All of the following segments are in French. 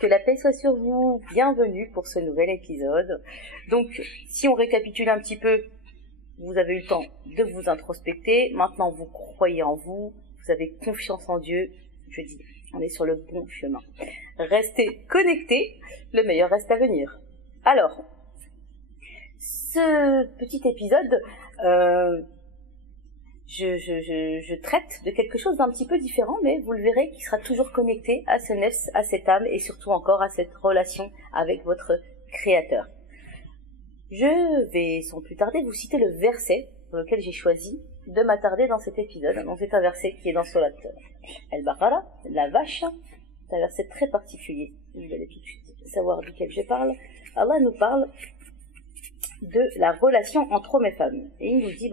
Que la paix soit sur vous, bienvenue pour ce nouvel épisode. Donc, si on récapitule un petit peu, vous avez eu le temps de vous introspecter, maintenant vous croyez en vous, vous avez confiance en Dieu, je dis, on est sur le bon chemin. Restez connectés, le meilleur reste à venir. Alors, ce petit épisode, je traite de quelque chose d'un petit peu différent, mais vous le verrez qui sera toujours connecté à ce nefs, à cette âme et surtout encore à cette relation avec votre Créateur. Je vais sans plus tarder vous citer le verset pour lequel j'ai choisi de m'attarder dans cet épisode. Donc c'est un verset qui est dans Surat Al-Baqarah, la vache. C'est un verset très particulier. Vous allez tout de suite savoir duquel je parle. Allah nous parle de la relation entre hommes et femmes. Et il nous dit,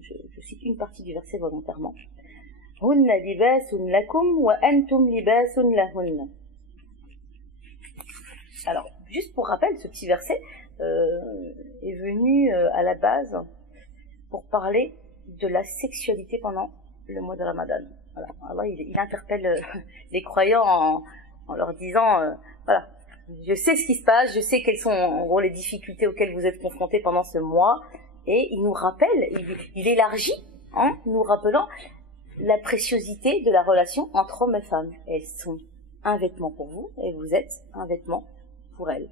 je cite une partie du verset volontairement. Hunna libasun lakum wa antum libasun lahunna. Alors, juste pour rappel, ce petit verset est venu à la base pour parler de la sexualité pendant le mois de Ramadan. Voilà. Allah, il interpelle les croyants en leur disant, voilà, je sais ce qui se passe, je sais quelles sont en gros les difficultés auxquelles vous êtes confrontés pendant ce mois, et il nous rappelle, il élargit en nous rappelant la préciosité de la relation entre hommes et femmes. Elles sont un vêtement pour vous, et vous êtes un vêtement pour elles.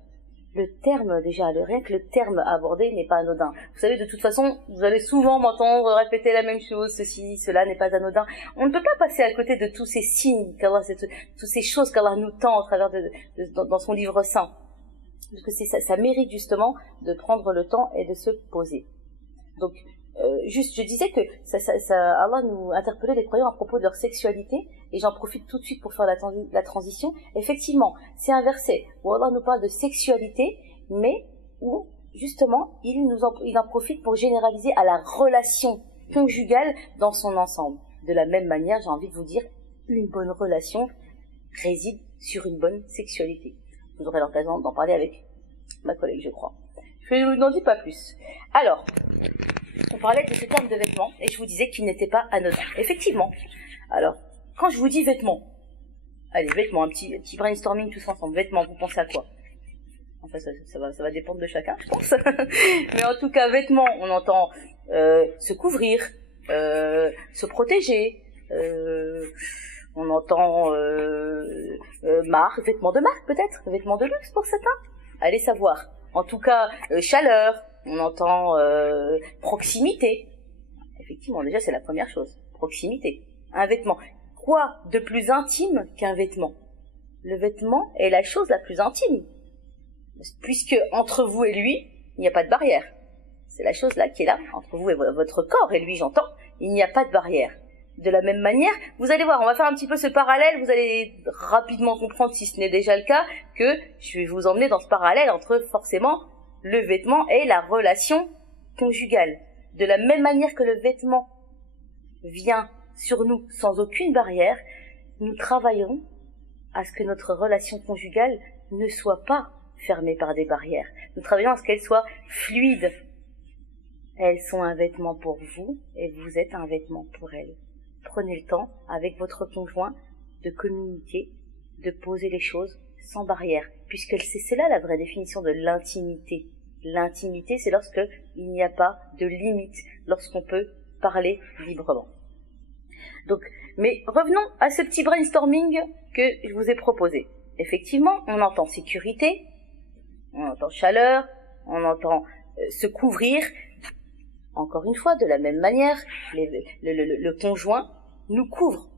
Le terme, déjà, rien que le terme abordé n'est pas anodin. Vous savez, de toute façon, vous allez souvent m'entendre répéter la même chose, ceci, cela n'est pas anodin. On ne peut pas passer à côté de tous ces signes qu'Allah, toutes ces choses qu'Allah nous tend à travers dans son livre saint. Parce que ça mérite justement de prendre le temps et de se poser. Donc, je disais que Allah nous interpellait les croyants à propos de leur sexualité, et j'en profite tout de suite pour faire la transition. Effectivement, c'est un verset où Allah nous parle de sexualité, mais où, justement, il en profite pour généraliser à la relation conjugale dans son ensemble. De la même manière, j'ai envie de vous dire, une bonne relation réside sur une bonne sexualité. Vous aurez l'occasion d'en parler avec ma collègue, je crois. Je ne vous en dis pas plus. Alors, on parlait de ce terme de vêtements, et je vous disais qu'il n'était pas anodin. Effectivement. Alors, quand je vous dis vêtements, allez, vêtements, un petit brainstorming tous ensemble. Vêtements, vous pensez à quoi? Enfin, ça va dépendre de chacun, je pense. Mais en tout cas, vêtements, on entend se couvrir, se protéger, on entend marque, vêtements de marque peut-être, vêtements de luxe pour certains. Allez savoir. En tout cas, chaleur, on entend proximité. Effectivement, déjà c'est la première chose, proximité. Un vêtement. Quoi de plus intime qu'un vêtement? Le vêtement est la chose la plus intime. Puisque entre vous et lui, il n'y a pas de barrière. C'est la chose là qui est là, entre vous et votre corps et lui, j'entends, il n'y a pas de barrière. De la même manière, vous allez voir, on va faire un petit peu ce parallèle, vous allez rapidement comprendre, si ce n'est déjà le cas, que je vais vous emmener dans ce parallèle entre forcément le vêtement et la relation conjugale. De la même manière que le vêtement vient sur nous sans aucune barrière, nous travaillons à ce que notre relation conjugale ne soit pas fermée par des barrières. Nous travaillons à ce qu'elle soit fluide. Elles sont un vêtement pour vous et vous êtes un vêtement pour elles. Prenez le temps avec votre conjoint de communiquer, de poser les choses sans barrière, puisque c'est là la vraie définition de l'intimité. L'intimité, c'est lorsque il n'y a pas de limite, lorsqu'on peut parler librement. Donc, mais revenons à ce petit brainstorming que je vous ai proposé. Effectivement, on entend sécurité, on entend chaleur, on entend se couvrir. Encore une fois, de la même manière, le conjoint nous couvre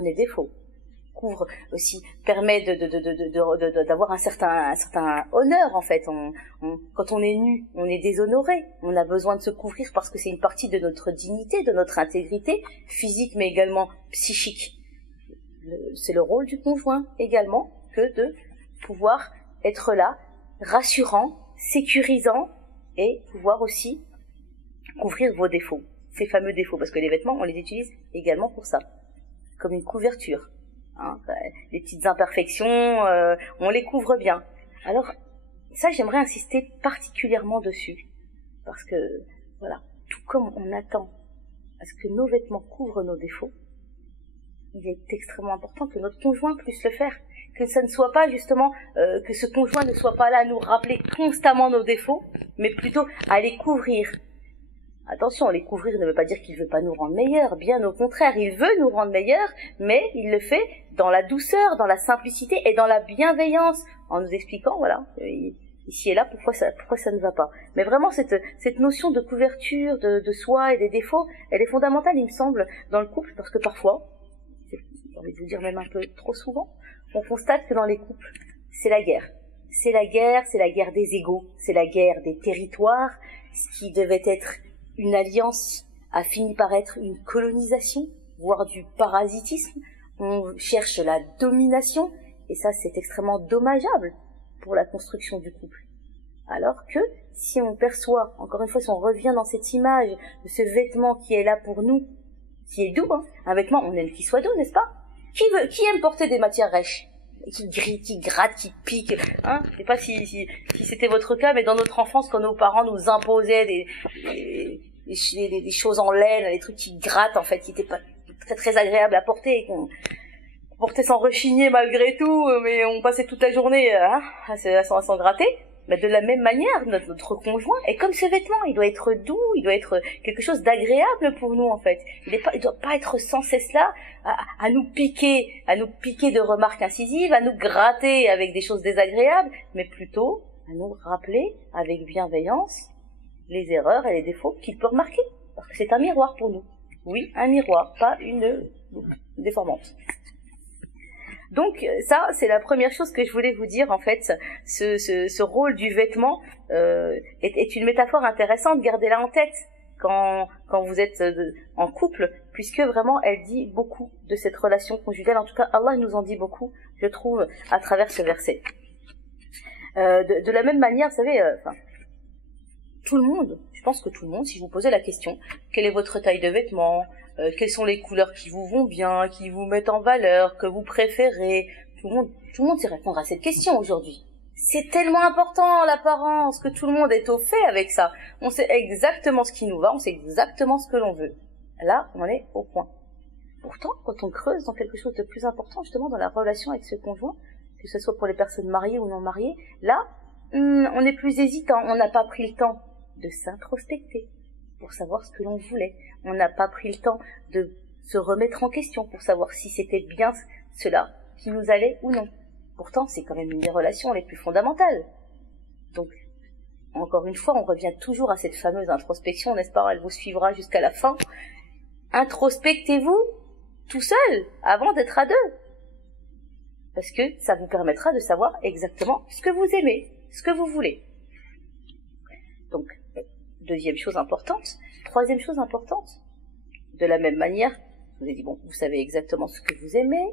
nos défauts, couvre aussi, permet d'avoir un certain honneur en fait. Quand on est nu, on est déshonoré, on a besoin de se couvrir parce que c'est une partie de notre dignité, de notre intégrité physique mais également psychique. C'est le rôle du conjoint également que de pouvoir être là, rassurant, sécurisant et pouvoir aussi couvrir vos défauts, ces fameux défauts, parce que les vêtements, on les utilise également pour ça, comme une couverture. Les petites imperfections, on les couvre bien. Alors, ça, j'aimerais insister particulièrement dessus, parce que, voilà, tout comme on attend à ce que nos vêtements couvrent nos défauts, il est extrêmement important que notre conjoint puisse le faire. Que ça ne soit pas justement, que ce conjoint ne soit pas là à nous rappeler constamment nos défauts, mais plutôt à les couvrir. Attention, les couvrir ne veut pas dire qu'il ne veut pas nous rendre meilleurs, bien au contraire, il veut nous rendre meilleurs, mais il le fait dans la douceur, dans la simplicité et dans la bienveillance, en nous expliquant, voilà, ici et là, pourquoi ça ne va pas. Mais vraiment, cette notion de couverture de soi et des défauts, elle est fondamentale, il me semble, dans le couple, parce que parfois, j'ai envie de vous dire même un peu trop souvent, on constate que dans les couples, c'est la guerre. C'est la guerre des égos, c'est la guerre des territoires, ce qui devait être une alliance a fini par être une colonisation, voire du parasitisme. On cherche la domination, et ça c'est extrêmement dommageable pour la construction du couple. Alors que si on perçoit, encore une fois, si on revient dans cette image de ce vêtement qui est là pour nous, qui est doux, hein, un vêtement, on aime qu'il soit doux, n'est-ce pas? Qui aime porter des matières rêches, qui gratte, qui pique, hein? Je sais pas si c'était votre cas, mais dans notre enfance, quand nos parents nous imposaient des choses en laine, des trucs qui grattent, en fait, qui étaient pas très agréables à porter, et qu'on portait sans rechigner malgré tout, mais on passait toute la journée, hein, à s'en gratter. Mais de la même manière, notre conjoint est comme ce vêtement, il doit être doux, il doit être quelque chose d'agréable pour nous, en fait. Il doit pas être sans cesse là, à nous piquer de remarques incisives, à nous gratter avec des choses désagréables, mais plutôt à nous rappeler avec bienveillance les erreurs et les défauts qu'il peut remarquer. Parce que c'est un miroir pour nous. Oui, un miroir, pas une déformante. Donc ça, c'est la première chose que je voulais vous dire, en fait. Ce rôle du vêtement est une métaphore intéressante, gardez-la en tête quand vous êtes en couple, puisque vraiment elle dit beaucoup de cette relation conjugale. En tout cas, Allah nous en dit beaucoup, je trouve, à travers ce verset. De la même manière, vous savez, tout le monde, je pense que tout le monde, si je vous posais la question, quelle est votre taille de vêtements, quelles sont les couleurs qui vous vont bien, qui vous mettent en valeur, que vous préférez, tout le monde sait répondre à cette question aujourd'hui. C'est tellement important, l'apparence, que tout le monde est au fait avec ça. On sait exactement ce qui nous va, on sait exactement ce que l'on veut. Là, on est au point. Pourtant, quand on creuse dans quelque chose de plus important, justement dans la relation avec ce conjoint, que ce soit pour les personnes mariées ou non mariées, là, on est plus hésitant, on n'a pas pris le temps de s'introspecter pour savoir ce que l'on voulait. On n'a pas pris le temps de se remettre en question pour savoir si c'était bien cela qui nous allait ou non. Pourtant, c'est quand même une des relations les plus fondamentales. Donc, encore une fois, on revient toujours à cette fameuse introspection, n'est-ce pas? Elle vous suivra jusqu'à la fin. Introspectez-vous tout seul, avant d'être à deux. Parce que ça vous permettra de savoir exactement ce que vous aimez, ce que vous voulez. Donc, deuxième chose importante. Troisième chose importante. De la même manière, je vous ai dit, bon, vous savez exactement ce que vous aimez,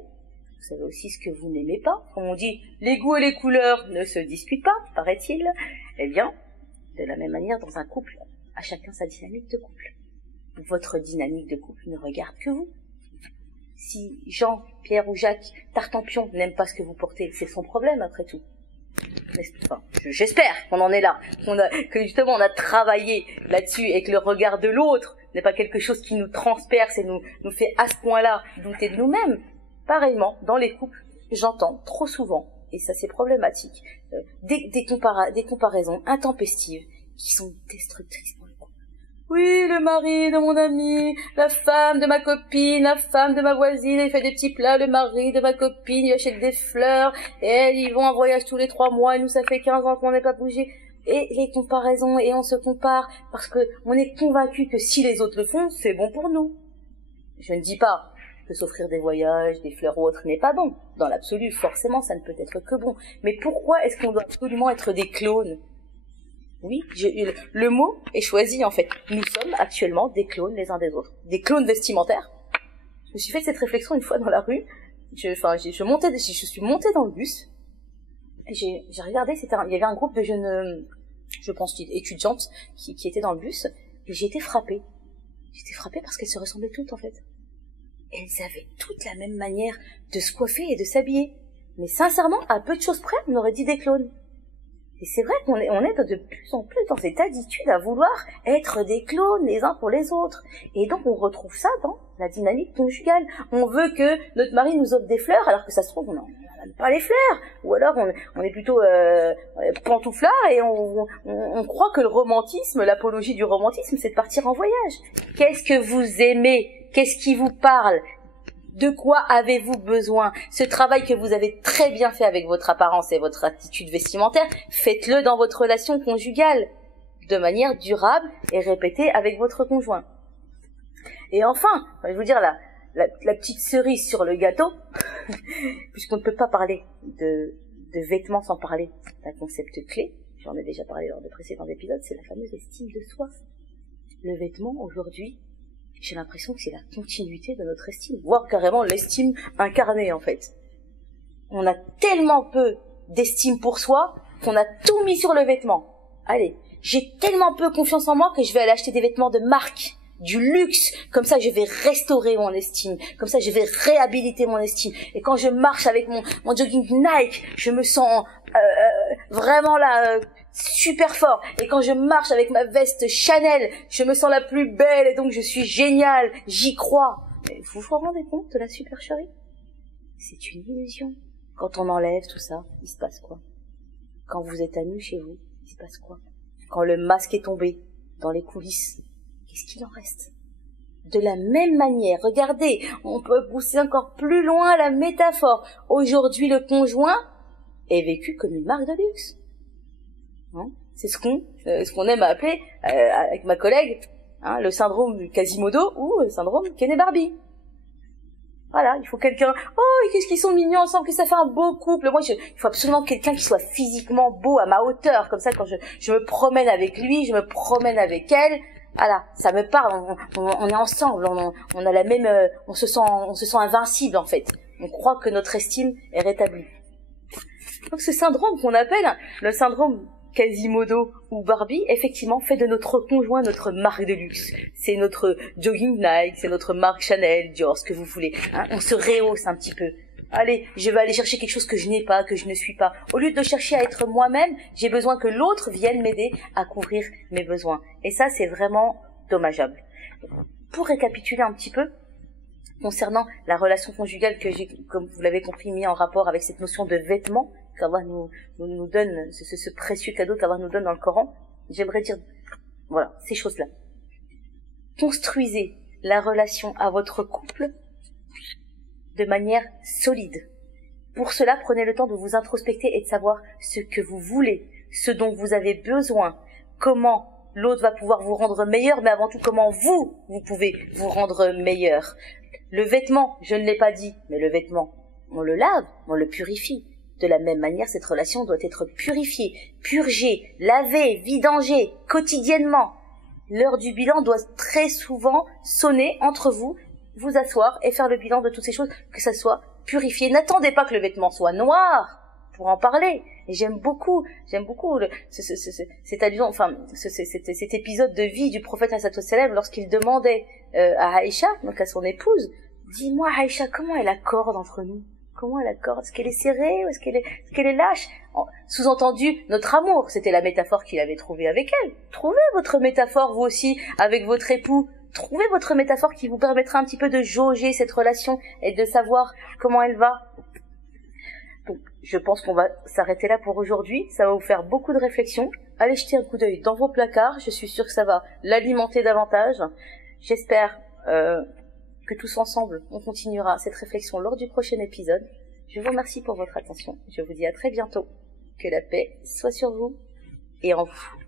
vous savez aussi ce que vous n'aimez pas. Comme on dit, les goûts et les couleurs ne se discutent pas, paraît-il. Eh bien, de la même manière, dans un couple, à chacun sa dynamique de couple. Votre dynamique de couple ne regarde que vous. Si Jean, Pierre ou Jacques, Tartampion n'aiment pas ce que vous portez, c'est son problème après tout. Enfin, j'espère qu'on en est là, que justement on a travaillé là-dessus et que le regard de l'autre n'est pas quelque chose qui nous transperce et nous fait à ce point-là douter de nous-mêmes. Pareillement, dans les couples, j'entends trop souvent, et ça c'est problématique, des comparaisons intempestives qui sont destructrices pour le couple. Oui, le mari de mon ami, la femme de ma copine, la femme de ma voisine, elle fait des petits plats, le mari de ma copine, il achète des fleurs, et elles, ils vont en voyage tous les 3 mois, et nous ça fait 15 ans qu'on n'est pas bougé. Et les comparaisons, et on se compare, parce que on est convaincu que si les autres le font, c'est bon pour nous. Je ne dis pas que s'offrir des voyages, des fleurs ou autres n'est pas bon. Dans l'absolu, forcément, ça ne peut être que bon. Mais pourquoi est-ce qu'on doit absolument être des clones? Oui, le mot est choisi en fait. Nous sommes actuellement des clones les uns des autres. Des clones vestimentaires. Je me suis fait cette réflexion une fois dans la rue. Je suis montée dans le bus. Et j'ai regardé, il y avait un groupe de jeunes, je pense, étudiantes qui étaient dans le bus. Et j'ai été frappée. J'étais frappée parce qu'elles se ressemblaient toutes en fait. Elles avaient toutes la même manière de se coiffer et de s'habiller. Mais sincèrement, à peu de choses près, on aurait dit des clones. Et c'est vrai qu'on est de plus en plus dans cette attitude à vouloir être des clones les uns pour les autres. Et donc on retrouve ça dans la dynamique conjugale. On veut que notre mari nous offre des fleurs, alors que ça se trouve, on n'aime pas les fleurs. Ou alors, on est plutôt pantouflard et on croit que le romantisme, l'apologie du romantisme, c'est de partir en voyage. Qu'est-ce que vous aimez? Qu'est-ce qui vous parle? De quoi avez-vous besoin? Ce travail que vous avez très bien fait avec votre apparence et votre attitude vestimentaire, faites-le dans votre relation conjugale, de manière durable et répétée avec votre conjoint. Et enfin, je vais vous dire la petite cerise sur le gâteau, puisqu'on ne peut pas parler de vêtements sans parler d'un concept clé, j'en ai déjà parlé lors de précédents épisodes, c'est la fameuse estime de soi. Le vêtement, aujourd'hui, j'ai l'impression que c'est la continuité de notre estime, voire carrément l'estime incarnée en fait. On a tellement peu d'estime pour soi qu'on a tout mis sur le vêtement. Allez, j'ai tellement peu confiance en moi que je vais aller acheter des vêtements de marque, du luxe, comme ça je vais restaurer mon estime, comme ça je vais réhabiliter mon estime. Et quand je marche avec mon jogging Nike, je me sens vraiment là super fort. Et quand je marche avec ma veste Chanel, je me sens la plus belle et donc je suis géniale, j'y crois. Mais vous vous rendez compte de la supercherie? C'est une illusion. Quand on enlève tout ça, il se passe quoi? Quand vous êtes à nu chez vous, il se passe quoi? Quand le masque est tombé dans les coulisses, qu'est-ce qu'il en reste? De la même manière, regardez, on peut pousser encore plus loin la métaphore. Aujourd'hui, le conjoint est vécu comme une marque de luxe. Hein, c'est ce qu'on aime à appeler, avec ma collègue, hein, le syndrome Quasimodo ou le syndrome Ken et Barbie. Voilà, il faut quelqu'un, oh, qu'est-ce qu'ils sont mignons ensemble, que ça fait un beau couple. Moi, il faut absolument quelqu'un qui soit physiquement beau à ma hauteur, comme ça, quand je me promène avec lui, je me promène avec elle, voilà, ça me parle, on est ensemble, on a la même, on se sent invincible, en fait. On croit que notre estime est rétablie. Donc, ce syndrome qu'on appelle le syndrome Quasimodo ou Barbie, effectivement, fait de notre conjoint notre marque de luxe. C'est notre jogging Nike, c'est notre marque Chanel, Dior, ce que vous voulez. Hein, on se rehausse un petit peu. Allez, je vais aller chercher quelque chose que je n'ai pas, que je ne suis pas. Au lieu de chercher à être moi-même, j'ai besoin que l'autre vienne m'aider à couvrir mes besoins. Et ça, c'est vraiment dommageable. Pour récapituler un petit peu, concernant la relation conjugale que j'ai, comme vous l'avez compris, mis en rapport avec cette notion de vêtements, qu'Allah nous donne, ce précieux cadeau qu'Allah nous donne dans le Coran, j'aimerais dire, voilà, ces choses-là. Construisez la relation à votre couple de manière solide. Pour cela, prenez le temps de vous introspecter et de savoir ce que vous voulez, ce dont vous avez besoin, comment l'autre va pouvoir vous rendre meilleur, mais avant tout, comment vous pouvez vous rendre meilleur. Le vêtement, je ne l'ai pas dit, mais le vêtement, on le lave, on le purifie. De la même manière, cette relation doit être purifiée, purgée, lavée, vidangée, quotidiennement. L'heure du bilan doit très souvent sonner entre vous, vous asseoir et faire le bilan de toutes ces choses, que ça soit purifié. N'attendez pas que le vêtement soit noir pour en parler. Et j'aime beaucoup cette allusion, enfin, cet épisode de vie du prophète sallallahu lorsqu'il demandait à Aïcha, donc à son épouse, dis-moi Aïcha, comment est la corde entre nous? Comment elle accorde? Est-ce qu'elle est serrée ou est-ce qu'elle est lâche? Sous-entendu, notre amour, c'était la métaphore qu'il avait trouvée avec elle. Trouvez votre métaphore, vous aussi, avec votre époux. Trouvez votre métaphore qui vous permettra un petit peu de jauger cette relation et de savoir comment elle va. Donc, je pense qu'on va s'arrêter là pour aujourd'hui. Ça va vous faire beaucoup de réflexions. Allez jeter un coup d'œil dans vos placards. Je suis sûre que ça va l'alimenter davantage. J'espère que tous ensemble, on continuera cette réflexion lors du prochain épisode. Je vous remercie pour votre attention. Je vous dis à très bientôt. Que la paix soit sur vous et en vous.